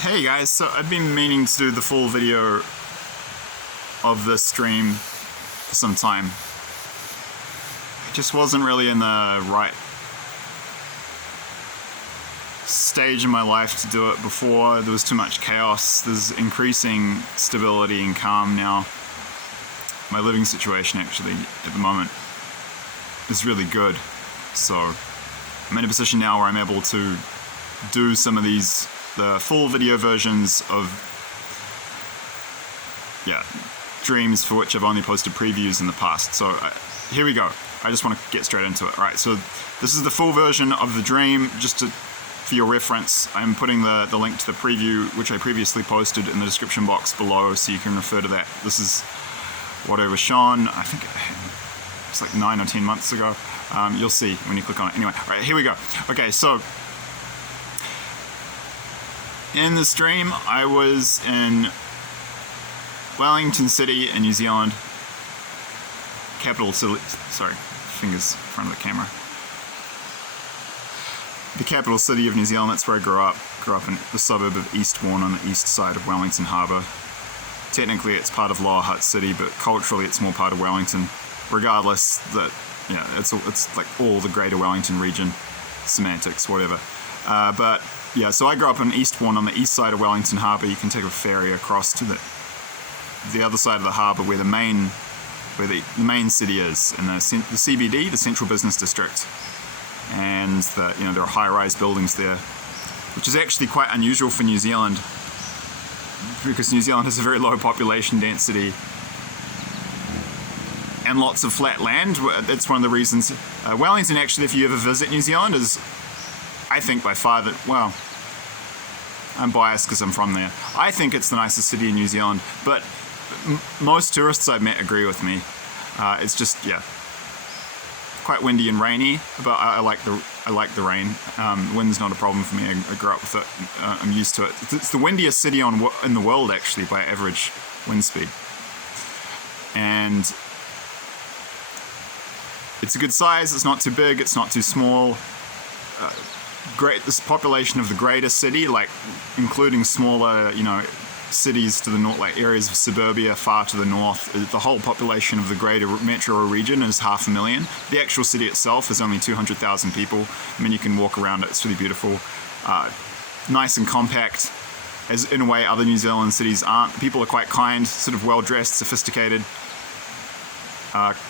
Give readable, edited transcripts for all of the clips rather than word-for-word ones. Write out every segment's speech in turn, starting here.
Hey guys, so I've been meaning to do the full video of this stream for some time. I just wasn't really in the right stage in my life to do it before. There was too much chaos. There's increasing stability and calm now. My living situation actually at the moment is really good. So I'm in a position now where I'm able to do some of the full video versions of dreams for which I've only posted previews in the past. So here we go. I just want to get straight into it. Right, so this is the full version of the dream. For your reference, I'm putting the link to the preview which I previously posted in the description box below, so you can refer to that. This is what I was shown, I think it's like 9 or 10 months ago. You'll see when you click on it. Anyway, all right, here we go. Okay, so in this dream, I was in Wellington City in New Zealand. Capital city, sorry, fingers in front of the camera. The capital city of New Zealand, that's where I grew up. Grew up in the suburb of Eastbourne on the east side of Wellington Harbour. Technically it's part of Lower Hutt City, but culturally it's more part of Wellington. Regardless, it's like all the greater Wellington region, semantics, whatever. But yeah, so I grew up in Eastbourne on the east side of Wellington Harbour. You can take a ferry across to the other side of the harbour where the main city is, in the CBD, the Central Business District. And there are high-rise buildings there, which is actually quite unusual for New Zealand, because New Zealand has a very low population density and lots of flat land. That's one of the reasons. Wellington, actually, if you ever visit New Zealand, is, I think, by far well, I'm biased because I'm from there. I think it's the nicest city in New Zealand, but most tourists I've met agree with me. It's just, quite windy and rainy, but I like the rain. Wind's not a problem for me. I grew up with it. I'm used to it. It's the windiest city in the world, actually, by average wind speed. And it's a good size. It's not too big. It's not too small. This population of the greater city, like including smaller, cities to the north, like areas of suburbia far to the north. The whole population of the greater metro region is 500,000. The actual city itself is only 200,000 people. I mean, you can walk around it. It's really beautiful. Nice and compact, as in a way other New Zealand cities aren't. People are quite kind, sort of well-dressed, sophisticated.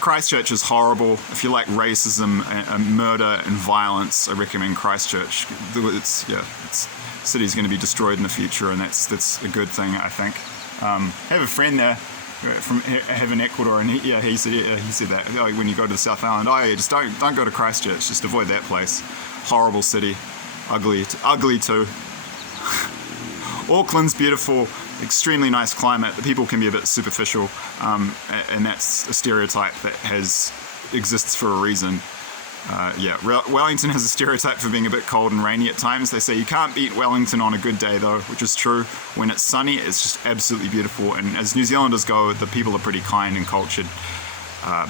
Christchurch is horrible. If you like racism and murder and violence, I recommend Christchurch. City's going to be destroyed in the future, and that's a good thing, I think. I have a friend there I have in Ecuador, and he said that when you go to the South Island, just don't go to Christchurch, just avoid that place. Horrible city, ugly too. Auckland's beautiful, extremely nice climate. The people can be a bit superficial, and that's a stereotype that exists for a reason. Wellington has a stereotype for being a bit cold and rainy at times. They say you can't beat Wellington on a good day, though, which is true. When it's sunny, it's just absolutely beautiful. And as New Zealanders go, the people are pretty kind and cultured.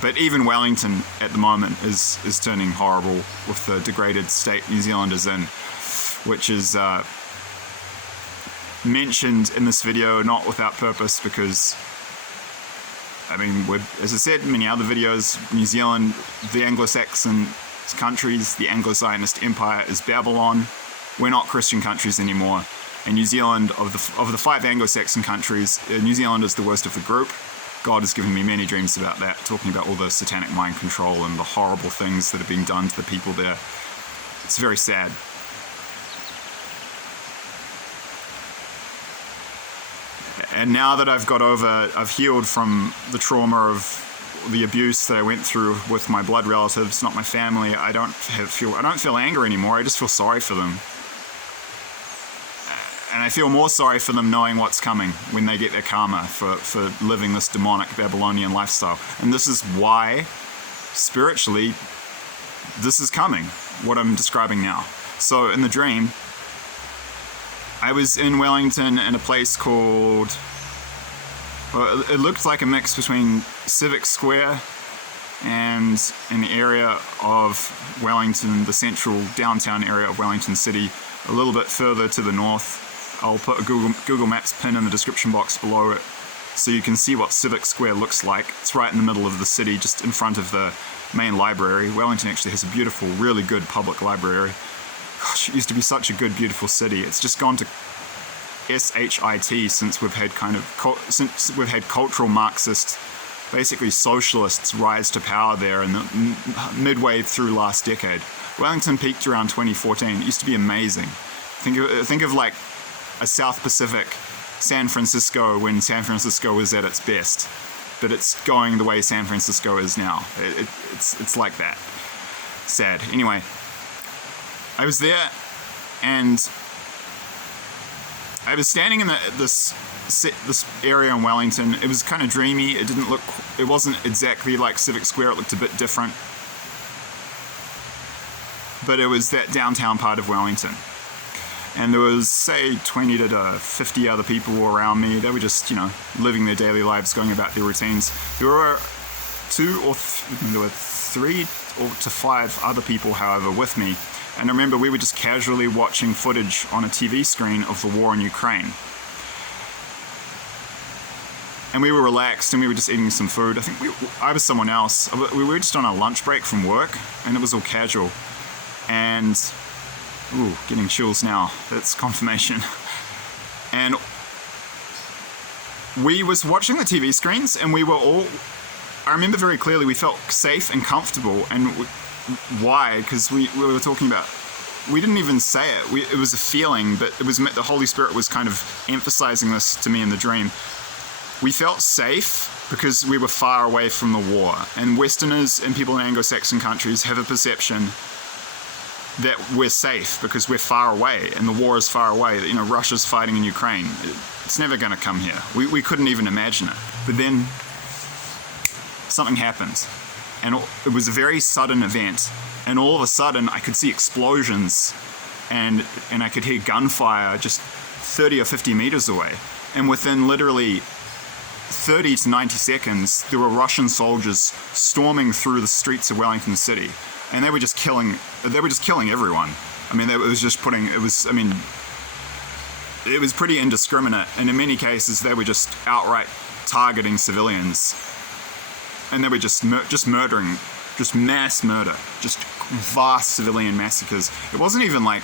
But even Wellington at the moment is turning horrible with the degraded state New Zealand is in, which is mentioned in this video not without purpose, because as I said in many other videos, New Zealand, the Anglo-Saxon countries, the Anglo-Zionist Empire is Babylon. We're not Christian countries anymore. And New Zealand, of the 5 Anglo-Saxon countries, New Zealand is the worst of the group. God has given me many dreams about that, talking about all the satanic mind control and the horrible things that are being done to the people there. It's very sad. And now that I've healed from the trauma of the abuse that I went through with my blood relatives, not my family, I don't feel anger anymore. I just feel sorry for them. And I feel more sorry for them knowing what's coming when they get their karma for living this demonic Babylonian lifestyle. And this is why, spiritually, this is coming, what I'm describing now. So in the dream, I was in Wellington in a place called, it looked like a mix between Civic Square and in the area of Wellington, the central downtown area of Wellington City, a little bit further to the north. I'll put a Google Maps pin in the description box below it so you can see what Civic Square looks like. It's right in the middle of the city, just in front of the main library. Wellington actually has a beautiful, really good public library. Gosh, it used to be such a good, beautiful city. It's just gone to SHIT since we've had cultural Marxist, basically socialists, rise to power there in the midway through last decade. Wellington peaked around 2014. It used to be amazing. Think of like a South Pacific San Francisco when San Francisco was at its best, but it's going the way San Francisco is now. It's like that. Sad. Anyway, I was there, and I was standing in this area in Wellington. It was kind of dreamy. It wasn't exactly like Civic Square. It looked a bit different, but it was that downtown part of Wellington. And there was, say, 20 to 50 other people around me. They were just, living their daily lives, going about their routines. There were 3 to 5 other people, however, with me. And I remember we were just casually watching footage on a TV screen of the war in Ukraine. And we were relaxed, and we were just eating some food. I think I was someone else. We were just on a lunch break from work, and it was all casual. And ooh, getting chills now. That's confirmation. And we was watching the TV screens, and we were all, I remember very clearly, we felt safe and comfortable. And why? Because we were talking about, we didn't even say it. It was a feeling, but it was the Holy Spirit was kind of emphasizing this to me in the dream. We felt safe because we were far away from the war. And Westerners and people in Anglo-Saxon countries have a perception that we're safe because we're far away and the war is far away. Russia's fighting in Ukraine. It's never going to come here. We couldn't even imagine it. But then something happened, and it was a very sudden event. And all of a sudden, I could see explosions, and I could hear gunfire just 30 or 50 meters away. And within literally 30 to 90 seconds, there were Russian soldiers storming through the streets of Wellington City. And they were just killing everyone. I mean, it was pretty indiscriminate. And in many cases, they were just outright targeting civilians. And they were just murdering, just mass murder, just vast civilian massacres. It wasn't even like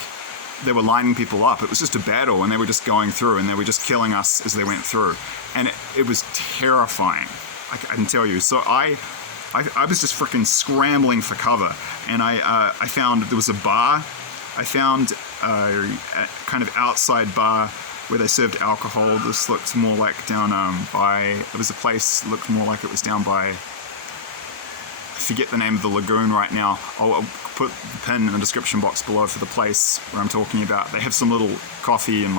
they were lining people up. It was just a battle, and they were just going through, and they were just killing us as they went through. And it was terrifying, I can tell you. So I was just freaking scrambling for cover, and I found there was a bar. I found a kind of outside bar where they served alcohol. This looked more like down it was a place that looked more like it was down by, I forget the name of the lagoon right now. I'll put the pin in the description box below for the place where I'm talking about. They have some little coffee and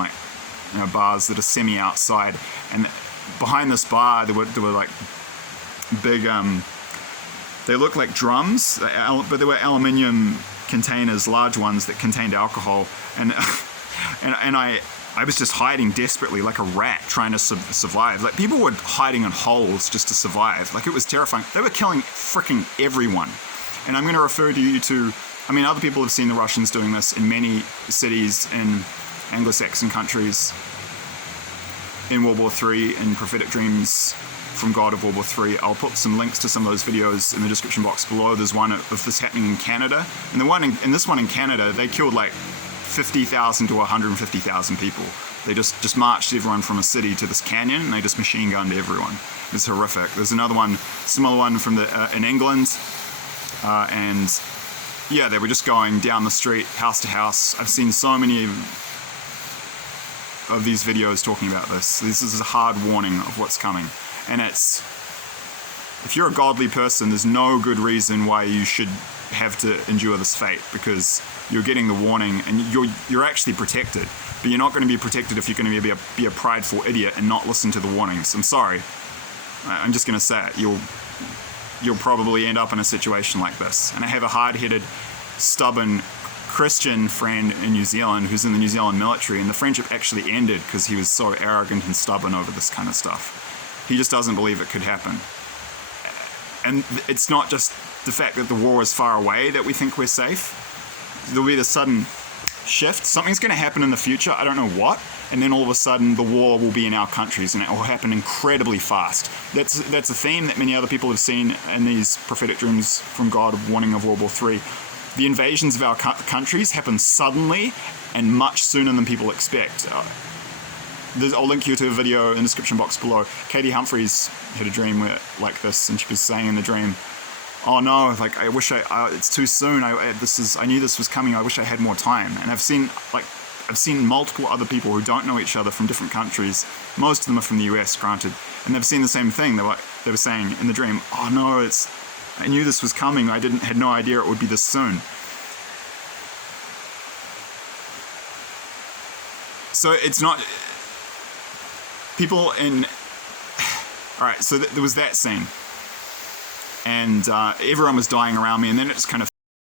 bars that are semi-outside, and behind this bar there were like big they looked like drums, but they were aluminium containers, large ones that contained alcohol. And I was just hiding desperately like a rat trying to survive. Like, people were hiding in holes just to survive. Like, it was terrifying. They were killing freaking everyone. And I'm going to refer you to, other people have seen the Russians doing this in many cities in Anglo-Saxon countries in World War III, in Prophetic Dreams from God of World War III. I'll put some links to some of those videos in the description box below. There's one of this happening in Canada, and this one in Canada, they killed like 50,000 to 150,000 people. They just marched everyone from a city to this canyon, and they just machine gunned everyone. It's horrific. There's another one, similar one from in England, and yeah, they were just going down the street, house to house. I've seen so many of these videos talking about this. This is a hard warning of what's coming. And if you're a godly person, there's no good reason why you should have to endure this fate, because you're getting the warning and you're actually protected. But you're not going to be protected if you're going to be a prideful idiot and not listen to the warnings. I'm sorry. I'm just going to say it. You'll probably end up in a situation like this. And I have a hard-headed, stubborn Christian friend in New Zealand who's in the New Zealand military, and the friendship actually ended because he was so arrogant and stubborn over this kind of stuff. He just doesn't believe it could happen. And it's not just the fact that the war is far away that we think we're safe. There'll be this sudden shift. Something's going to happen in the future. I don't know what, and then all of a sudden the war will be in our countries, and it will happen incredibly fast. That's a theme that many other people have seen in these prophetic dreams from God warning of World War III. The invasions of our countries happen suddenly and much sooner than people expect. I'll link you to a video in the description box below. Katie Humphreys had a dream like this, and she was saying in the dream, "Oh no! Like I wish it's too soon. I knew this was coming. I wish I had more time." And I've seen multiple other people who don't know each other from different countries. Most of them are from the US, granted, and they've seen the same thing. They were saying in the dream, "Oh no! I knew this was coming. I had no idea it would be this soon." So it's not. People in... Alright, so there was that scene. And everyone was dying around me, and then it just kind of